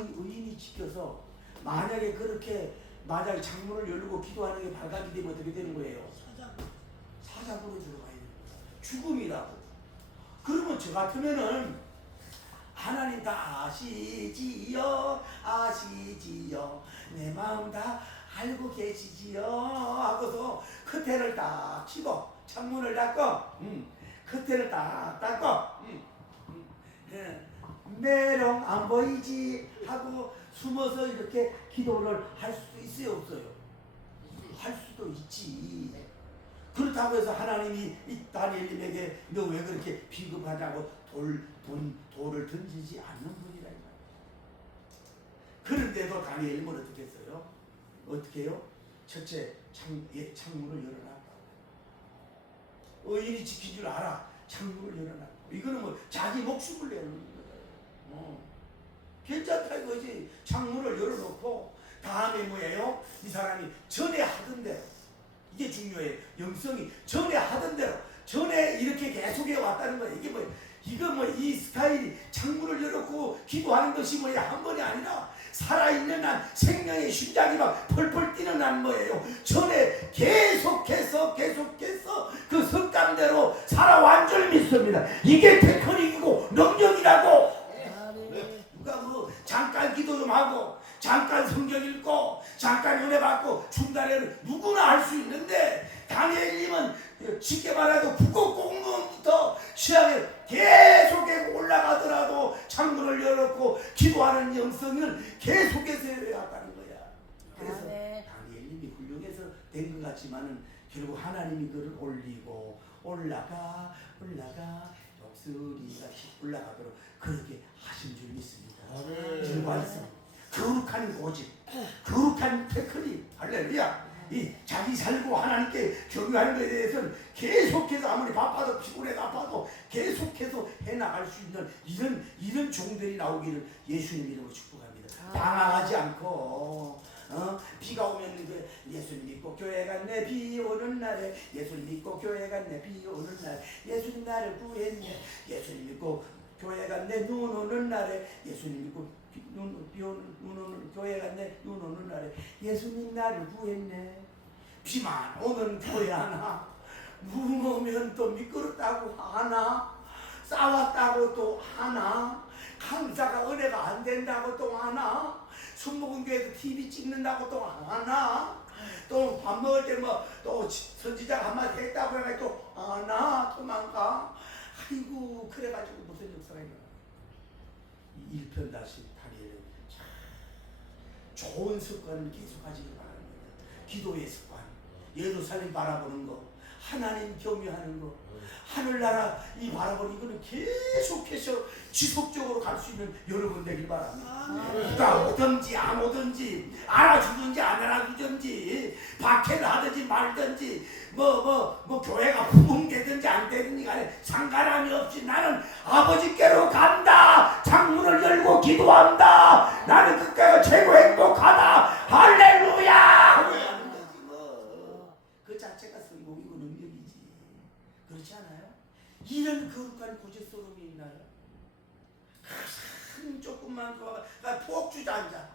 의인이 지켜서 만약에 그렇게 만약에 창문을 열고 기도하는 게 발각이 되면 어떻게 되는 거예요? 사자굴로 들어가야 되는 거예요. 죽음이라고. 그러면 저 같으면은 하나님 다 아시지요 아시지요 내 마음 다 알고 계시지요 하고서 커튼을 딱 치고 창문을 닫고 커튼을 딱 닫고 메롱 안 보이지 하고 숨어서 이렇게 기도를 할 수도 있어요 없어요? 할 수도 있지. 그렇다고 해서 하나님이 이 다니엘님에게 너 왜 그렇게 비겁하냐고 돌을 던지지 않는 분이라 이 말이에요. 그런데도 다니엘님은 어떻게 했어요? 어떻게 해요? 첫째 창문을 열어놨다. 의인이 지킨 줄 알아. 창문을 열어놨고 이거는 뭐 자기 목숨을 내는 거예요. 괜찮다 이거지. 창문을 열어놓고 다음에 뭐예요? 이 사람이 전에 하던 대로 이게 중요해요. 영성이 전에 하던 대로 전에 이렇게 계속해 왔다는 거예요. 이게 뭐예요? 이거 뭐 이 스타일이 창문을 열어놓고 기도하는 것이 뭐야 한 번이 아니라 살아있는 한 생명의 심장이 막 펄펄 뛰는 한 뭐예요. 전에 계속해서 그 습관대로 살아온 줄 믿습니다. 이게 테크닉이고 능력이라고. 누가 뭐 잠깐 기도 좀 하고 잠깐 성경 읽고 잠깐 은혜 받고 중간에는 누구나 할 수 있는데 다니엘님은 쉽게 말해도 국어 공무원부터 시작해 계속해서 올라가더라도 창문을 열었고 기도하는 영성을 계속해서 해왔다는 거야. 그래서 다니엘님이 훌륭해서 된 것 같지만은 결국 하나님이 그를 올리고 올라가 목소리가 올라가도록 그렇게 하신 줄 믿습니다. 즐거웠어. 거룩한 고집, 거룩한 테크닉, 할렐루야. 이 자기 살고 하나님께 경유하는 것에 대해서는 계속해서 아무리 바빠도 피곤해 아파도 계속해서 해나갈 수 있는 이런 종들이 나오기를 예수님 이름으로 축복합니다. 방황하지 않고 비가 오면 예수님 믿고 교회 갔네. 비 오는 날에 예수님 믿고 교회 갔네. 비 오는 날 예수님 나를 구했네. 예수님 믿고 교회 갔네. 눈 오는 날에 예수님 믿고 눈 오는 교회 갔네. 눈 오는 날에 예수님 나를 구했네. 비만 오면 교회 하나, 눈 오면 또 미끄럽다고 하나, 싸웠다고 또 하나, 강사가 은혜가 안 된다고 또 하나, 술 먹은 교회에서 TV 찍는다고 또 하나, 또 밥 먹을 때 뭐 또 선지자가 한마디 했다고 해서 또 하나 도망가. 아이고 그래가지고 무슨 역사가 있나. 1편 다시 다니엘은 좋은 습관을 계속하시기 바랍니다. 기도의 습관, 예루살렘 바라보는 거, 하나님 경외하는 거, 하늘나라 이 바라보는 이거는 계속해서 지속적으로 갈 수 있는 여러분 되길 바랍니다. 누가 오든지 안 오든지 알아주든지 안 알아주든지 박해를 하든지 말든지 뭐 교회가 부흥되든지 안 되든지 간에 상관함이 없이 나는 아버지께로 간다. 창문을 열고 기도한다. 나는 그때가 최고 행복하다. 할렐루야. 그 자체가 성공이고 능력이지. 그렇지 않아요? 이런 거룩한 고집스러움이 있나요? 조금만 폭주자자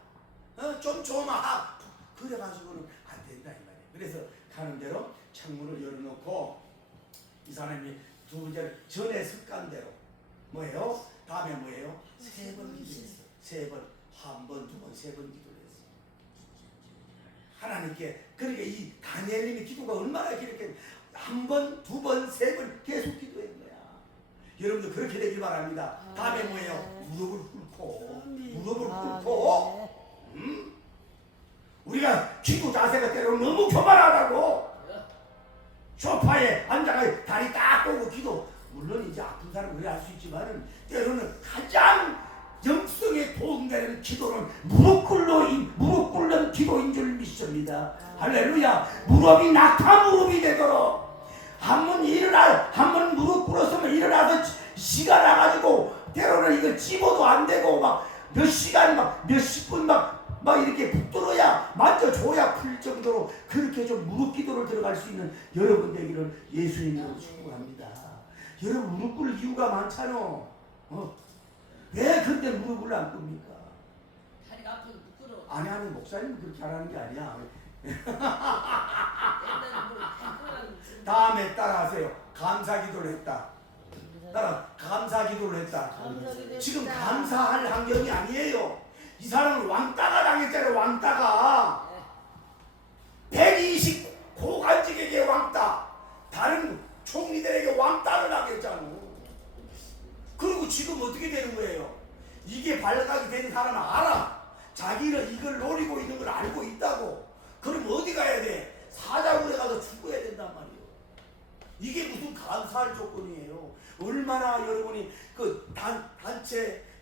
좀 그래가지고는 안 된다 이 말이에요. 그래서 가는 대로 창문을 열어놓고 이 사람이 두 번째 전에 습관대로 뭐예요? 다음에 뭐예요? 3번 기도했어. 3번, 한 번, 두 번, 3번 기도를 했어. 하나님께. 그러니까 이 다니엘님의 기도가 얼마나 이렇게 한 번, 두 번, 3번 계속 기도했는 거야. 여러분도 그렇게 되길 바랍니다. 다음에 뭐예요? 무릎을 꿇고 우리가 기도 자세가 때로는 너무 교만하다고 소파에 앉아가 다리 딱 꼬고 기도. 물론 이제 아픈 사람은 그래 할 수 있지만은 때로는 가장 영성에 도움되는 기도는 무릎 꿇는 기도인 줄 믿습니다. 할렐루야. 무릎이 낙타 무릎이 되도록 한번 무릎 꿇었으면 일어나서 시간 나가지고 때로는 이걸 집어도 안 되고 막 몇 시간 몇십 분 막 이렇게 붙들어야 만져줘야 풀 정도로 그렇게 좀 무릎 기도를 들어갈 수 있는 여러분 되기를 예수님으로 축복합니다. 여러분 무릎 꿇을 이유가 많잖아. 왜 근데 무릎을 안 꿇습니까? 나쁘고 부끄러워. 아니 목사님은 그렇게 하라는 게 아니야. 옛날에 뭐 그거랑 다음에 따라하세요. 감사 기도를 했다. 따라 감사 기도를 했다. 감사기도 지금 했다. 감사할 환경이 아니에요. 이 사람은 왕따가 당했잖아요. 왕따가 120 고관직에게 왕따, 다른 총리들에게 왕따를 하겠잖아. 그리고 지금 어떻게 되는 거예요? 이게 발각이 된 사람은 알아. 자기는 이걸 노리고 있는 걸 알고 있다고. 그럼 어디 가야 돼? 사자굴에 가서 죽어야 된단 말이에요. 이게 무슨 감사할 조건이에요? 얼마나 여러분이 그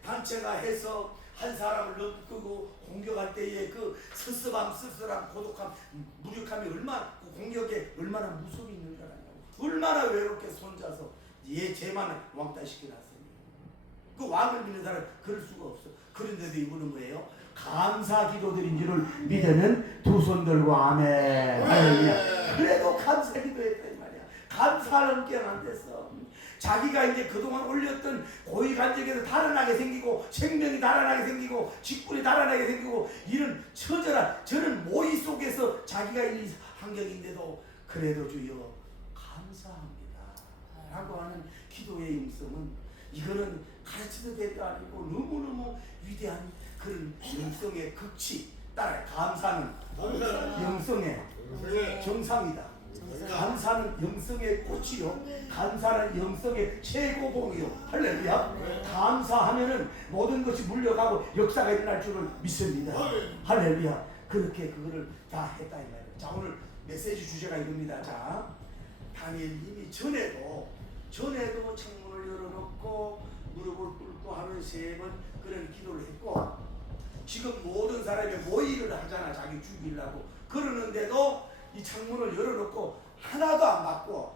단체가 해서 한 사람을 넘기고 공격할 때에 그 쓸쓸함, 고독함, 무력함이 얼마나 그 공격에 얼마나 무섭이 있는 줄 아냐고. 얼마나 외롭게 손자서 쟤만 왕따시켜놨어요. 그 왕을 믿는 사람 그럴 수가 없어. 그런데도 이분은 뭐예요? 감사 기도드린 줄을 믿으면 두 손 들고 아멘. 할렐루야. 그래도 감사 기도했다 이 말이야. 감사할 함께는 안 됐어. 자기가 이제 그동안 올렸던 고위 간직에서 달아나게 생기고 생명이 달아나게 생기고 직분이 달아나게 생기고 이런 처절한 저는 모의 속에서 자기가 있는 환경인데도 그래도 주여 감사합니다 라고 하는 기도의 음성은 이거는 가르치도 될 거 아니고 너무너무 위대한 그런 영성의 극치. 따라 감사는 영성의 정상이다. 감사는 영성의 꽃이요, 감사는 영성의 최고봉이요. 할렐루야. 감사하면은 모든 것이 물려가고 역사가 일어날 줄을 믿습니다. 할렐루야. 그렇게 그거를 다 했다 이 말이에요. 자, 오늘 메시지 주제가 이겁니다. 자, 다니엘님이 전에도 창문을 열어놓고 무릎을 꿇고 하루에 3번 그런 기도를 했고, 지금 모든 사람이 모의를 하잖아. 자기 죽이려고 그러는데도 이 창문을 열어놓고 하나도 안 맞고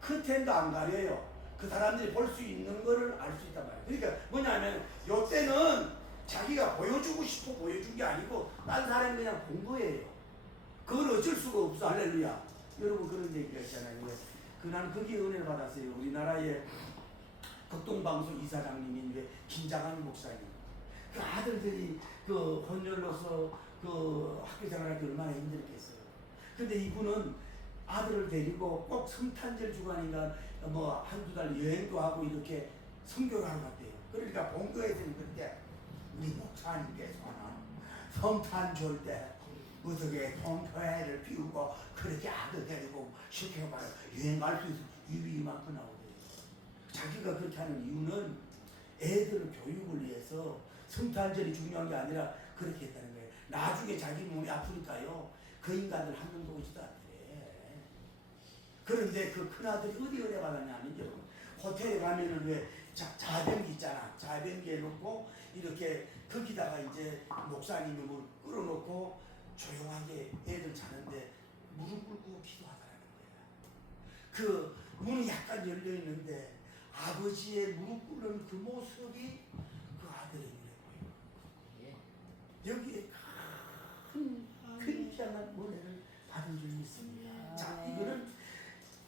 커튼도 안 가려요. 그 사람들이 볼 수 있는 거를 알 수 있단 말이에요. 그러니까 뭐냐면 요때는 자기가 보여주고 싶어 보여준 게 아니고 딴 사람이 그냥 본 거예요. 그건 어쩔 수가 없어. 할렐루야. 여러분 그런 얘기가 있잖아요. 난 거기에 은혜를 받았어요. 우리나라의 극동방송 이사장님인 김장한 목사님. 그 아들들이 그 혼혈로서 그 학교 생활할 때 얼마나 힘들겠어요. 근데 이분은 아들을 데리고 꼭 성탄절 주간인가 뭐 한두 달 여행도 하고 이렇게 선교를 하러 갔대요. 그러니까 본교에서는 그때 우리 목사님께서는 성탄절 때 어떻게 통교회를 피우고 그렇게 아들 데리고 시켜봐요. 여행 갈 수 있어. 유비 이만큼 나오대요. 자기가 그렇게 하는 이유는 애들 교육을 위해서 성탄절이 중요한 게 아니라 그렇게 했다는 거예요. 나중에 자기 몸이 아프니까요. 그 인간들 한 명도 오지도 않대. 그런데 그 큰아들이 어디 은혜 받았냐면 여러분 호텔에 가면은 왜 자변기 있잖아. 자변기에 놓고 이렇게 거기다가 이제 목사님이 물 끌어놓고 조용하게 애들 자는데 무릎 꿇고 기도하더라는 거야. 그 문이 약간 열려 있는데 아버지의 무릎 꿇는 그 모습이 그 아들의 눈에 보여요. 여기에 큰 귀한 은혜를 받은 줄 믿습니다. 자, 이거는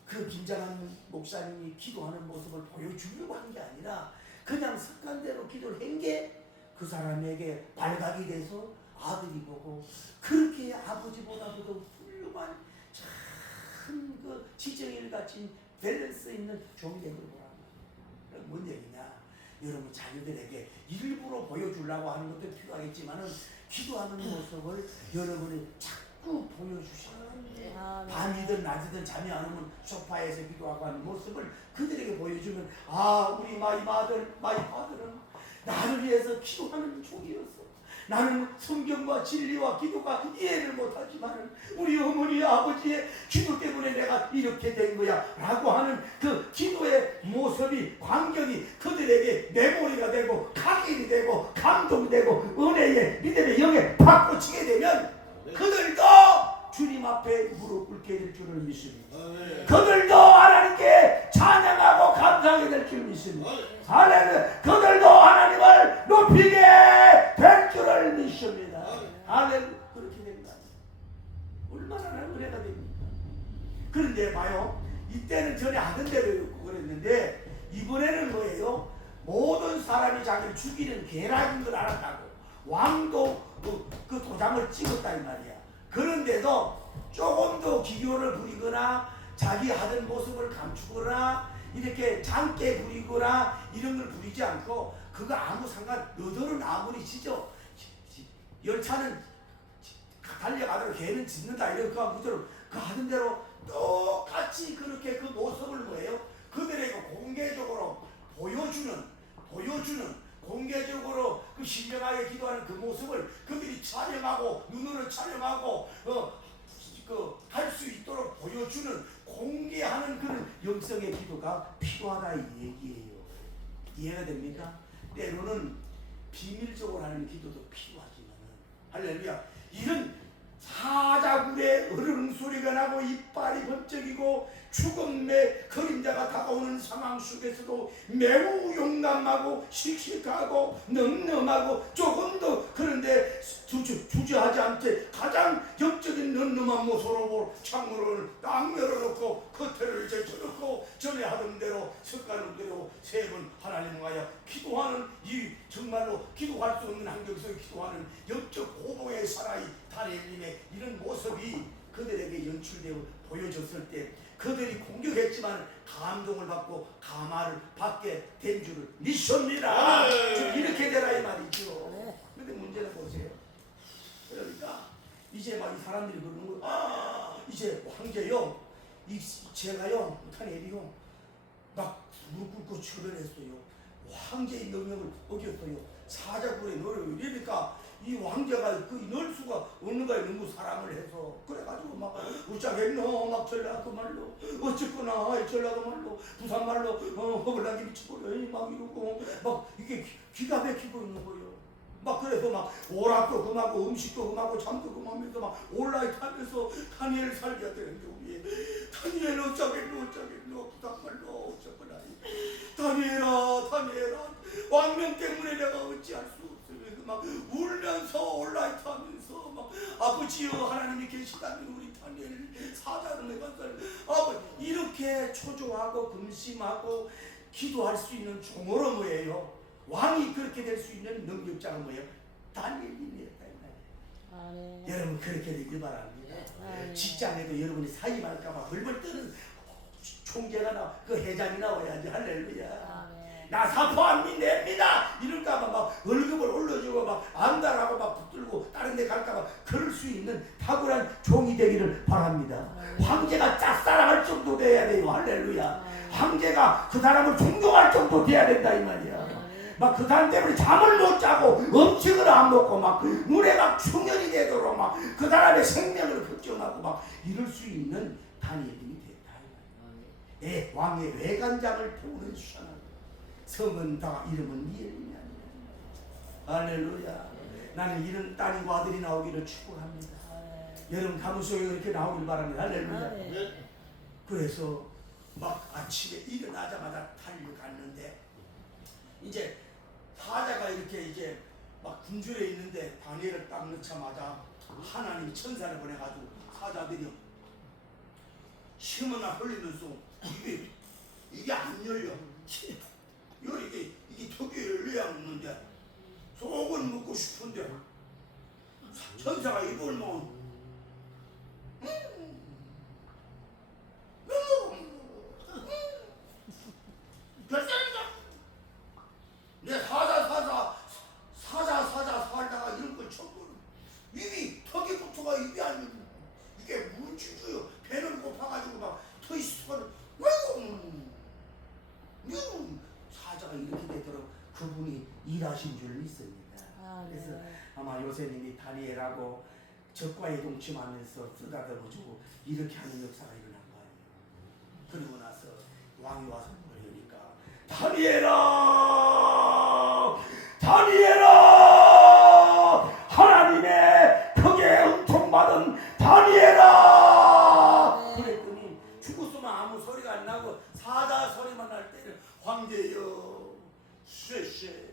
그 김장한 목사님이 기도하는 모습을 보여주려고 한 게 아니라 그냥 습관대로 기도를 한 게 그 사람에게 발각이 돼서 아들이 보고 그렇게 아버지보다도 더 훌륭한 참 그 지정일 같은 밸런스 있는 종되는 거라. 뭔 얘기냐? 여러분 자녀들에게 일부러 보여주려고 하는 것도 필요하겠지만은 기도하는 모습을 여러분이 자꾸 보여주셔야 돼요. 밤이든 낮이든 잠이 안 오면 소파에서 기도하고 하는 모습을 그들에게 보여주면 아 우리 마이 파들은 나를 위해서 기도하는 종이었어. 나는 성경과 진리와 기도가 이해를 못하지만 우리 어머니 아버지의 기도 때문에 내가 이렇게 된 거야 라고 하는 그 기도의 모습이 광경이 그들에게 메모리가 되고 각인이 되고 감동되고 은혜의 믿음의 영에 바꿔치게 되면 그들도 주님 앞에 무릎 꿇게 될 줄을 믿습니다. 그들도 하나님께 찬양하고 감사하게 될 줄 믿습니다. 할렐루야. 그들도 하나님을 높이게 될 줄을 믿습니다. 할렐루야. 그렇게 된다. 얼마나 은혜가 됩니까? 그런데 봐요. 이때는 전에 하던 대로였고 그랬는데 이번에는 뭐예요? 모든 사람이 자기를 죽이는 계략인 걸 알았다고. 왕도 그 도장을 찍었다 이 말이야. 그런데도 조금 더 기교를 부리거나 자기 하던 모습을 감추거나 이렇게 장깨 부리거나 이런 걸 부리지 않고 그거 아무 상관. 너들은 아무리 지져 열차는 달려가도록 개는 짖는다 이러니까 그대로 그 하던 대로 똑같이 그렇게 그 모습을 뭐예요? 그들에게 공개적으로 보여주는 공개적으로 그 신령하게 기도하는 그 모습을 그들이 촬영하고 눈으로 촬영하고 할 수 있도록 보여주는 공개하는 그런 영성의 기도가 필요하다 이 얘기예요. 이해가 됩니까? 때로는 비밀적으로 하는 기도도 필요하지만은 할렐루야 이런 사자굴에 으르릉 소리가 나고 이빨이 번쩍이고 죽음의 그림자가 다가오는 상황 속에서도 매우 용감하고 씩씩하고 늠름하고 조금 더 그런데 주저하지 않게 가장 영적인 늠름한 모습으로 창문을 딱 열어놓고 겉에를 제쳐놓고 전에 하던 대로 습관대로 세 번 하나님 가야 기도하는 이 정말로 기도할 수 없는 환경 속에 기도하는 영적 고봉의 사나이 다니엘님의 이런 모습이 그들에게 연출되고 보여졌을 때 그들이 공격했지만 감동을 받고 감화를 받게 된 줄을 믿습니다. 이렇게 되라 이 말이죠. 근데 문제는 보세요. 그러니까 이제 막 이 사람들이 그러는 거 이제 황제요 제가요 다니엘이요 막 무릎 꿇고 처벌했어요. 황제의 명령을 어겼어요. 사자굴의 노력을 이러니까 이 왕자가 그 넣을 수가 없는 거야. 너무 사랑을 해서 그래가지고 막 우짜겠노 막 전라도 말로 어쨌거나 전라도 말로 부산 말로 허벌나게 미쳐버려 막 이러고 막 이게 기가 막히고 있는 거예요. 막 그래서 막 오락도 금하고 음식도 금하고 잠도 금하면서 막 온라인 하면서 다니엘 살게 되는데 우리 다니엘 어쩌겠노 부산 말로 어쩌거나 다니엘아 왕명 때문에 내가 어찌할 수 없으면서 막 울면서 온라이트 하면서 막 아버지여 하나님이 계시다면 우리 다니엘 사자를 내가 아버지 이렇게 초조하고 근심하고 기도할 수 있는 종으로 뭐예요? 왕이 그렇게 될 수 있는 능력자가 뭐예요? 다니엘이었다 여러분 그렇게 되길 바랍니다. 직장에도 여러분이 사임할까봐 벌벌 떠는 총재가 나와 그 회장이 나와야지. 할렐루야. 나 사포 안 냅니다 이럴까봐 막 월급을 올려주고 막 안달하고 막 붙들고 다른 데 갈까봐 그럴 수 있는 탁월한 종이 되기를 바랍니다. 황제가 짝사랑할 정도 돼야 돼요. 할렐루야. 황제가 그 사람을 존경할 정도 돼야 된다 이 말이야. 막 그 사람 때문에 잠을 못 자고 음식을 안 먹고 막 눈에 막 충혈이 되도록 막 그 사람의 생명을 걱정하고 막 이럴 수 있는 다니엘이 됐다. 왕의 외관장을 보는 수상하고 성은 다 이름은 미엘이 아니야. 할렐루야. 나는 이런 딸과 아들이 나오기를 축복합니다. 여러분 가문 속에 그렇게 나오길 바랍니다. 할렐루야. 그래서 막 아침에 일어나자마자 달려갔는데 이제 사자가 이렇게 이제 막 군주에 있는데 다니엘을 딱 넣자마자 하나님이 천사를 보내가지고 사자들이 힘을 막 흘리면서 이게 안 열려. 이게 턱이 열려야 먹는데 속은 먹고 싶은데 천사가 이걸 뭐 별사람이다. 내 사자 살다가 이런 걸 처음 보는. 입이 턱이 붙어가 입이 안 열려. 이게 문지주요. 배는 고파가지고 막 턱이 쏟아. 사자가 이렇게 되도록 그분이 일하신 줄 믿습니다. 그래서 아마 요새님이 다니엘하고 적과에 동침하면서 쓰다듬어주고 이렇게 하는 역사가 일어난 거 아니에요. 그리고 나서 왕이 와서 그러니까 다니엘아 하나님의 턱에 은총받은 다니엘아 그랬더니 죽었으면 아무 소리가 안 나고 사자 소리만 날 때는 황제여 쉐쉐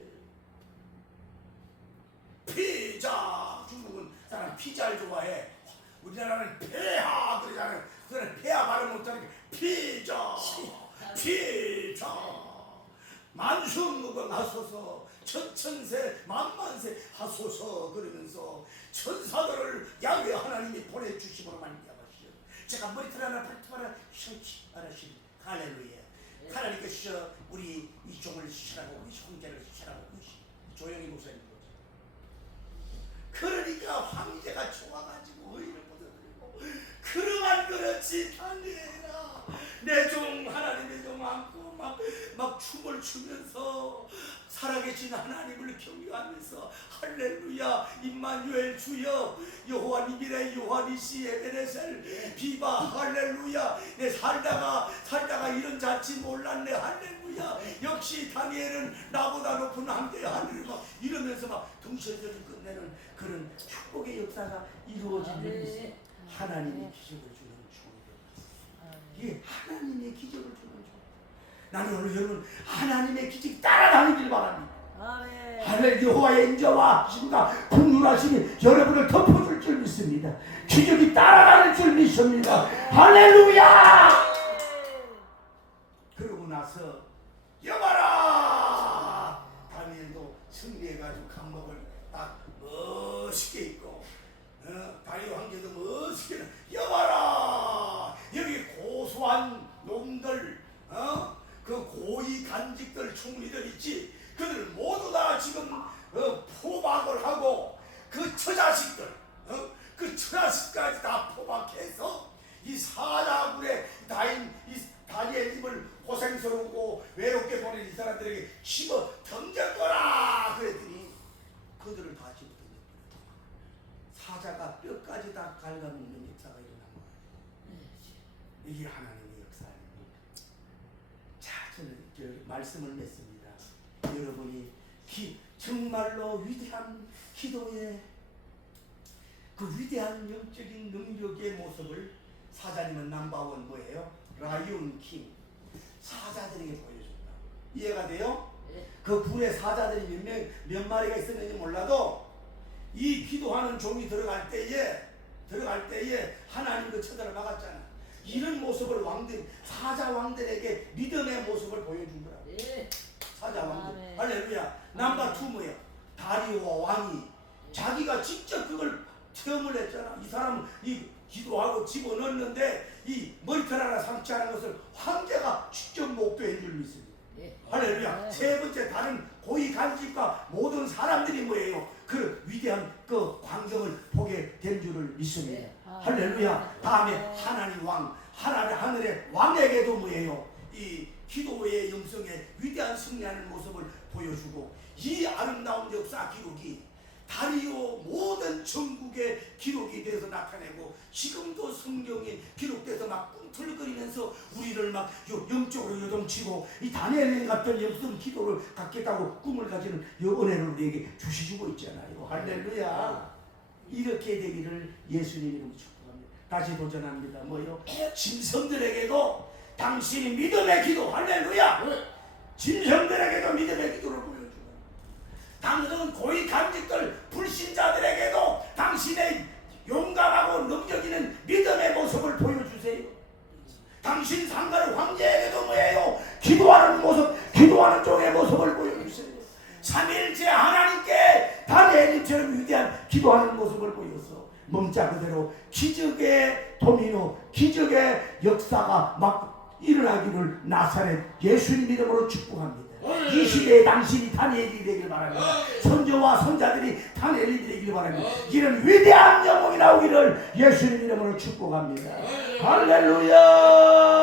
피자. 중국은 사람 피자를 좋아해. 우리나라는 폐하 그러잖아요. 그는 폐하 발음 못하니까 피자. 만수무강하소서, 천천세 만만세 하소서 그러면서 천사들을 야훼 하나님이 보내주심으로 말미암았시오. 제가 머리털 하나 발톱 하나 쉬지 않으시니 할렐루야. 하나님께서 우리 이 종을 시라고 우리 형제를 시라고 조용히 목사님 그러니까 황제가 좋아가지고 의를 묻어드리고 그러만 그렇지 다니엘아 내 종 하나님의 종 안고 막 춤을 추면서 살아계신 하나님을 경외하면서 할렐루야 임마누엘 주여 여호와 니미레 여호와 니시 에베네셀 비바 할렐루야 내 살다가 이런 자치 몰랐네 할렐루야 역시 다니엘은 나보다 높은 황제 할렐루야 이러면서 막 덩실덩실 끝내는 그런 축복의 역사가 이루어지는 것이 하나님의 기적을 주는 종이 이게 하나님의 기적을 주는 종. 나는 오늘 여러분 하나님의 기적 따라다니길 바랍니다. 하늘 여호와의 인자와 하심과 풍요하심이 여러분을 덮어줄 줄 믿습니다. 기적이 따라다닐 줄 믿습니다. 할렐루야. 그러고 나서 여봐라 다니엘도 승리해가지고 감목을 딱 멋있게 입고 다리오 황제도 멋있게 여봐라 여기 고소한 놈들 그 고위 간직들 총리들 있지 그들 모두 다 지금 포박을 하고 그 처자식들 그 처자식까지 다 포박해서 이 사자굴에 다인 이 다니엘님을 고생스럽고 외롭게 보낸 이 사람들에게 집어 던졌거라 그랬더니 그들을 다 집어 던졌거라. 사자가 뼈까지 다 갉아먹는 역사가 일어난 거예요. 이게 하나님의 역사 아닙니까? 자, 저는 말씀을 맺습니다. 여러분이 정말로 위대한 기도의 그 위대한 영적인 능력의 모습을 사자님은 넘버원 뭐예요? 라이온 킹 사자들에게 보여준다. 이해가 돼요? 그 굴에 사자들이 몇 마리가 있었는지 몰라도 이 기도하는 종이 들어갈 때에 하나님 그 처자를 막았잖아. 이런 모습을 사자 왕들에게 믿음의 모습을 보여준 거라. 사자 왕들. 할렐루야. 넘버 2 뭐야? 다리오 왕이 자기가 직접 그걸 체험을 했잖아. 이 사람은 이 기도하고 집어넣었는데 이 머리털 하나 삼지 않은 것을 황제가 직접 목도해 줄 믿습니다. 할렐루야. 세 번째 다른 고위 간직과 모든 사람들이 뭐예요? 그 위대한 그 광경을 보게 된 줄을 믿습니다. 할렐루야. 다음에 하나님 왕 하늘의 왕에게도 뭐예요? 이 기도의 영성에 위대한 승리하는 모습을 보여주고 이 아름다운 역사 기록이 다리오 모든 전국의 기록이 돼서 나타내고 지금도 성경이 기록돼서 막 꿈틀거리면서 우리를 막 영적으로 요동치고 이 다니엘 같은 영성 기도를 갖겠다고 꿈을 가지는 은혜를 우리에게 주시고 있잖아요. 할렐루야. 이렇게 되기를 예수님 이름으로 축복합니다. 다시 도전합니다. 뭐요? 짐승들에게도 당신이 믿음의 기도 할렐루야. 짐승들에게도 믿음의 기도를 보여주고 당신은 고위 간직들 불신자들에게도 당신의 용감하고 능력 있는 믿음의 모습을 보여주세요. 당신 상가를 황제에게도 뭐예요? 기도하는 모습, 기도하는 종의 모습을 보여주세요. 삼일째 하나님께 다니엘처럼 위대한 기도하는 모습을 보여서 문자 그대로 기적의 도미노, 기적의 역사가 막 일어나기를 나사렛 예수님 이름으로 축복합니다. 이 시대에 당신이 다니엘이 되길 바랍니다. 선조와 선자들이 다니엘이 되길 바랍니다. 이런 위대한 영웅이 나오기를 예수님 이름으로 축복합니다. 할렐루야.